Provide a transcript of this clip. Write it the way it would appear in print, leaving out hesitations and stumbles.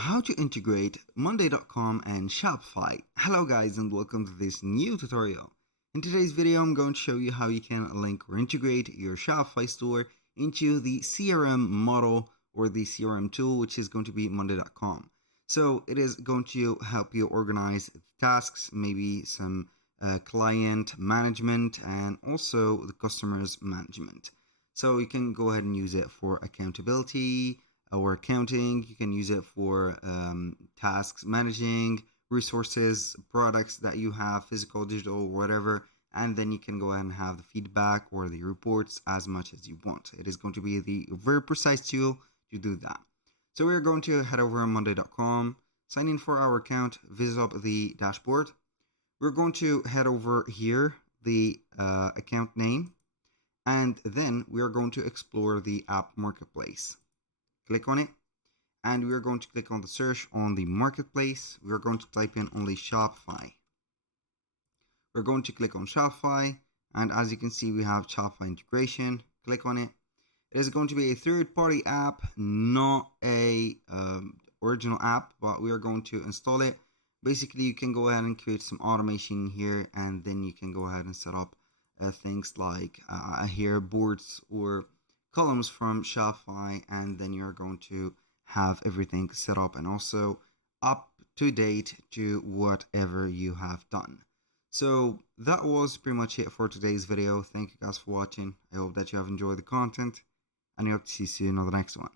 how to integrate Monday.com and Shopify. Hello guys and welcome to this new tutorial. In today's video I'm going to show you how you can link or integrate your Shopify store into the CRM model or the CRM tool, which is going to be Monday.com. So it is going to help you organize tasks, maybe some client management and also the customers management. So you can go ahead and use it for accountability or accounting. You can use it for tasks managing, resources, products that you have, physical, digital, whatever. And then you can go ahead and have the feedback or the reports as much as you want. It is going to be the very precise tool to do that. So we're going to head over on Monday.com, sign in for our account, visit up the dashboard. We're going to head over here, the account name, and then we are going to explore the app marketplace. Click on it, and we are going to click on the search on the marketplace. We are going to type in only Shopify. We're going to click on Shopify, and as you can see, we have Shopify integration. Click on it. It is going to be a third-party app, not a original app, but we are going to install it. Basically, you can go ahead and create some automation here, and then you can go ahead and set up things like here boards or columns from Shopify, and then you're going to have everything set up and also up to date to whatever you have done. So that was pretty much it for today's video. Thank you guys for watching. I hope that you have enjoyed the content, and I hope to see you soon on the next one.